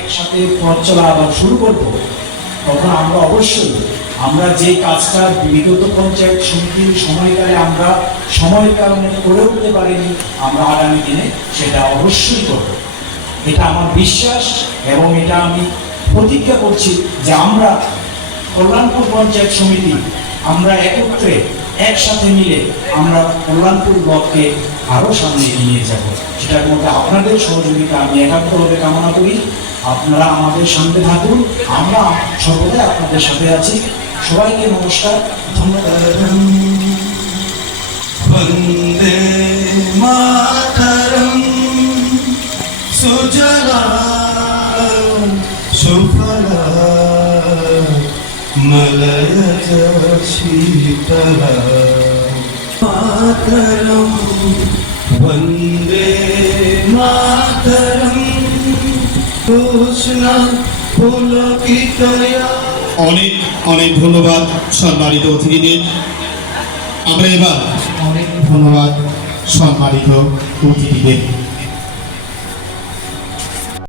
একসাথে পথ চলা আবার শুরু করব, তখন আমরা অবশ্যই, আমরা যে কাজটা বিগত পঞ্চায়েত সমিতির সময়কালে আমরা সময়ের কারণে করে উঠতে পারিনি, আমরা আগামী দিনে সেটা অবশ্যই করব। এটা আমার বিশ্বাস এবং এটা আমি প্রতিজ্ঞা করছি যে আমরা কল্যাণপুর পঞ্চায়েত সমিতি আমরা একত্রে একসাথে মিলে আমরা কল্যাণপুর ব্লককে আরও সামনে নিয়ে যাব। সেটার মধ্যে আপনাদের সহযোগিতা আমি একাত্রভাবে কামনা করি। আপনারা আমাদের সঙ্গে থাকুন। আমরা সর্বদাই আপনাদের সাথে আছি। সবাইকে নমস্কার। ধন্যবাদ। বন্দে মাতরম। সুজলা मलयज शीतला मातरम् वन्दे मातरम् कृष्ण पुलकितया অনেক অনেক ধন্যবাদ সম্মানিত অতিথিদের আমরা এবার অনেক ধন্যবাদ সম্মানিত অতিথিদের